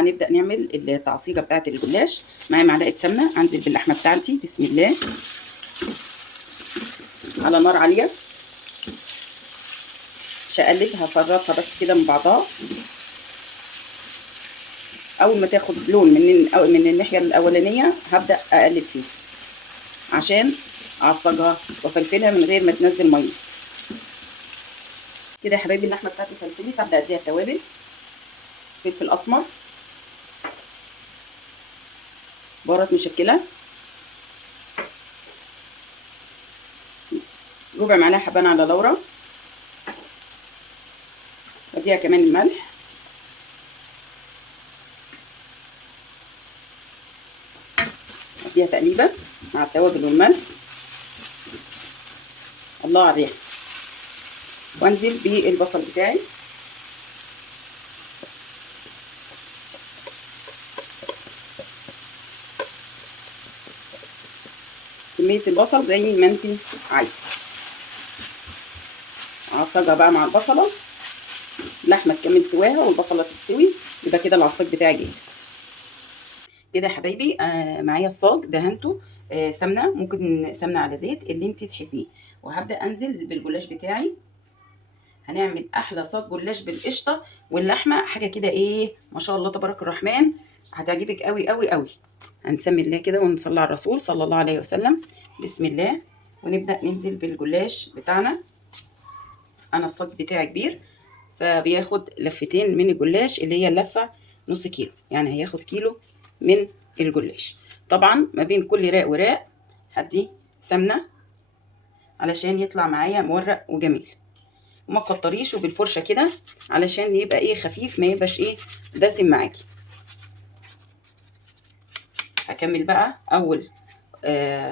هنبدا نعمل التعصيجه بتاعه الجلاش. معايا معلقه سمنه، انزل باللحمه بتاعتي بسم الله على نار عاليه، مش هقلبها، هفرطها بس كده من بعضها. اول ما تاخد لون من الناحيه الاولانيه هبدا اقلب فيه عشان اعصجها وافلفلها من غير ما تنزل ميه. كده يا حبايبي اللحمه بتاعتي فلفلت، هبدا اديها توابل، فلفل اسمر، بهارات مشكله، ربع معلقه حبان على لورا، اديها كمان الملح، اديها تقليبه مع التوابل والملح. الله على الريحه. وانزل بالبصل بتاعي، كميه البصل زي ما انت عايزه. اعصجها بقى مع البصله، اللحمه تكمل سواها والبصله تستوي، يبقى كده العصاج بتاعي جاهز. كده يا حبايبي معايا الصاج دهنته سمنه، ممكن سمنه على زيت اللي انت تحبيه، وهبدا انزل بالجلاش بتاعي. هنعمل احلى صاج جلاش بالقشطه واللحمه، حاجه كده ايه ما شاء الله تبارك الرحمن، هتعجبك قوي قوي قوي. هنسمي الله كده ونصلي على الرسول صلى الله عليه وسلم. بسم الله. ونبدا ننزل بالجلاش بتاعنا. انا الصاج بتاعي كبير فبياخد لفتين من الجلاش، اللي هي اللفه نص كيلو، يعني هياخد كيلو من الجلاش. طبعا ما بين كل راق وراق هدي سمنه علشان يطلع معايا مورق وجميل، وما تكتريش، وبالفرشه كده علشان يبقى ايه خفيف، ما يبقاش ايه دسم معاكي. هكمل بقى اول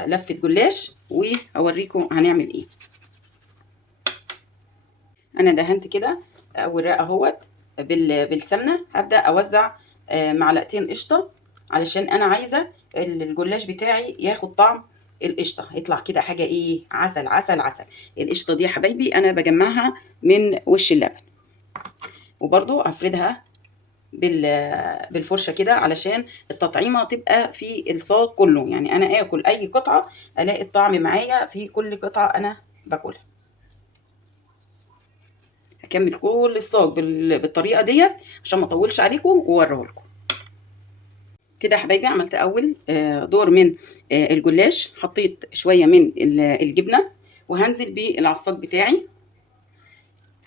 لفه جلاش واوريكم هنعمل ايه. انا دهنت كده اول رق اهوت بالسمنه. هبدا اوزع معلقتين قشطه علشان انا عايزه الجلاش بتاعي ياخد طعم القشطه، هيطلع كده حاجه ايه عسل عسل عسل. القشطه دي يا حبايبي انا بجمعها من وش اللبن، وبرضو افردها بالفرشه كده علشان التطعيمه تبقى في الصاج كله، يعني انا اكل اي قطعه الاقي الطعم معايا في كل قطعه انا باكلها. هكمل كل الصاج بالطريقه ديت عشان ما اطولش عليكم واوريه لكم. كده يا حبايبي عملت اول دور من الجلاش، حطيت شويه من الجبنه وهنزل بالعصاج بتاعي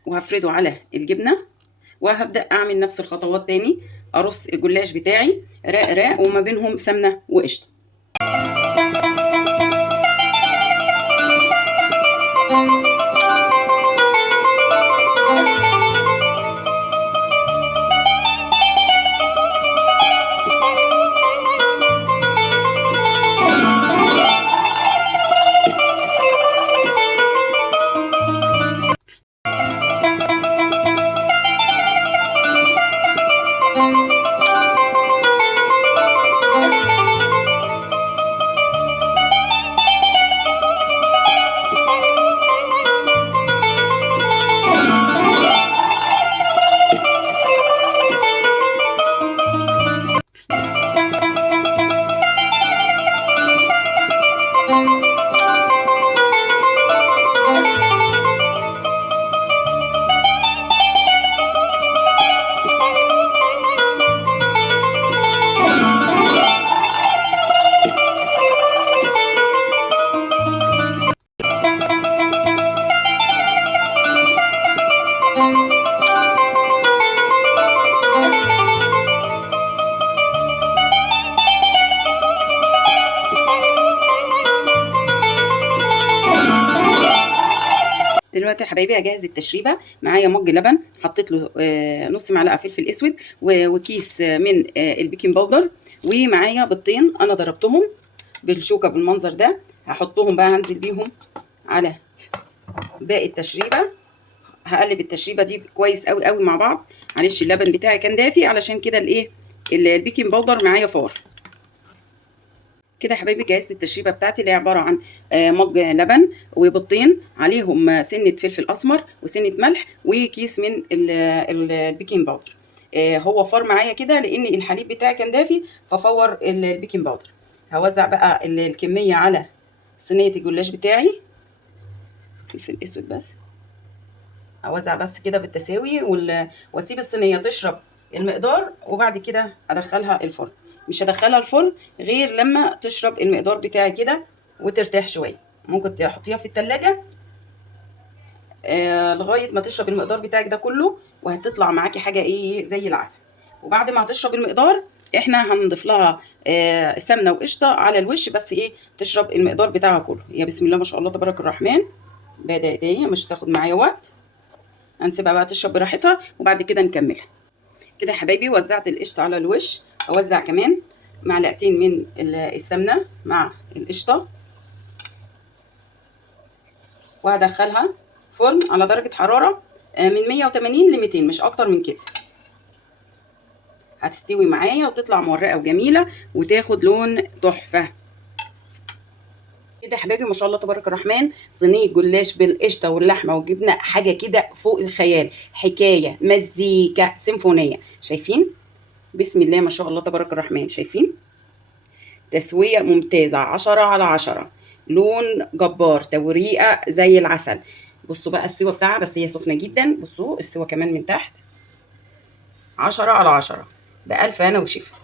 وهفرده على الجبنه، وهبدا اعمل نفس الخطوات تاني، ارص الجلاش بتاعي راق راق وما بينهم سمنه وقشطه. دلوقتي يا حبايبي هجهز التشريبه. معايا مج لبن، حطيت له نص معلقه فلفل اسود وكيس من البيكنج باودر، ومعايا بيضتين انا ضربتهم بالشوكه بالمنظر ده. هحطهم بقى، هنزل بيهم على باقي التشريبه. هقلب التشريبه دي كويس قوي قوي مع بعض. معلش اللبن بتاعي كان دافي علشان كده الايه البيكنج باودر معايا فار. كده يا حبايبي جهزت التشريبه بتاعتي اللي هي عباره عن مج لبن وبيضتين عليهم سنه فلفل اسمر وسنه ملح وكيس من البيكنج باودر. هو فار معايا كده لان الحليب بتاعي كان دافي، ففور البيكنج باودر. هوزع بقى الكميه على صينيه الجلاش بتاعي. فلفل اسود بس، اوزع بس كده بالتساوي واسيب الصينيه تشرب المقدار، وبعد كده ادخلها الفرن. مش هدخلها الفرن غير لما تشرب المقدار بتاعي كده وترتاح شويه. ممكن تحطيها في التلاجة لغايه ما تشرب المقدار بتاعك ده كله، وهتطلع معاكي حاجه ايه زي العسل. وبعد ما هتشرب المقدار احنا هنضيف لها سمنه وقشطه على الوش، بس ايه تشرب المقدار بتاعها كله. يا بسم الله ما شاء الله تبارك الرحمن، بدا ايديا مش تاخد معايا وقت. هنسيبها بقى تشرب براحتها وبعد كده نكملها. كده يا حبايبي وزعت القشطه على الوش، اوزع كمان معلقتين من السمنه مع القشطه، وهدخلها فرن على درجه حراره من 180 ل 200، مش اكتر من كده. هتستوي معايا وتطلع مورقه وجميله وتاخد لون تحفه. كده يا حبايبي ما شاء الله تبارك الرحمن، صينيه جلاش بالقشطه واللحمه والجبنه، حاجه كده فوق الخيال، حكايه مزيكا سيمفونيه. شايفين؟ بسم الله ما شاء الله تبارك الرحمن. شايفين؟ تسويه ممتازه 10/10، لون جبار، توريقه زي العسل. بصوا بقى السوا بتاعها، بس هي سخنه جدا. بصوا السوا كمان من تحت 10/10، بألف هنا وشفا.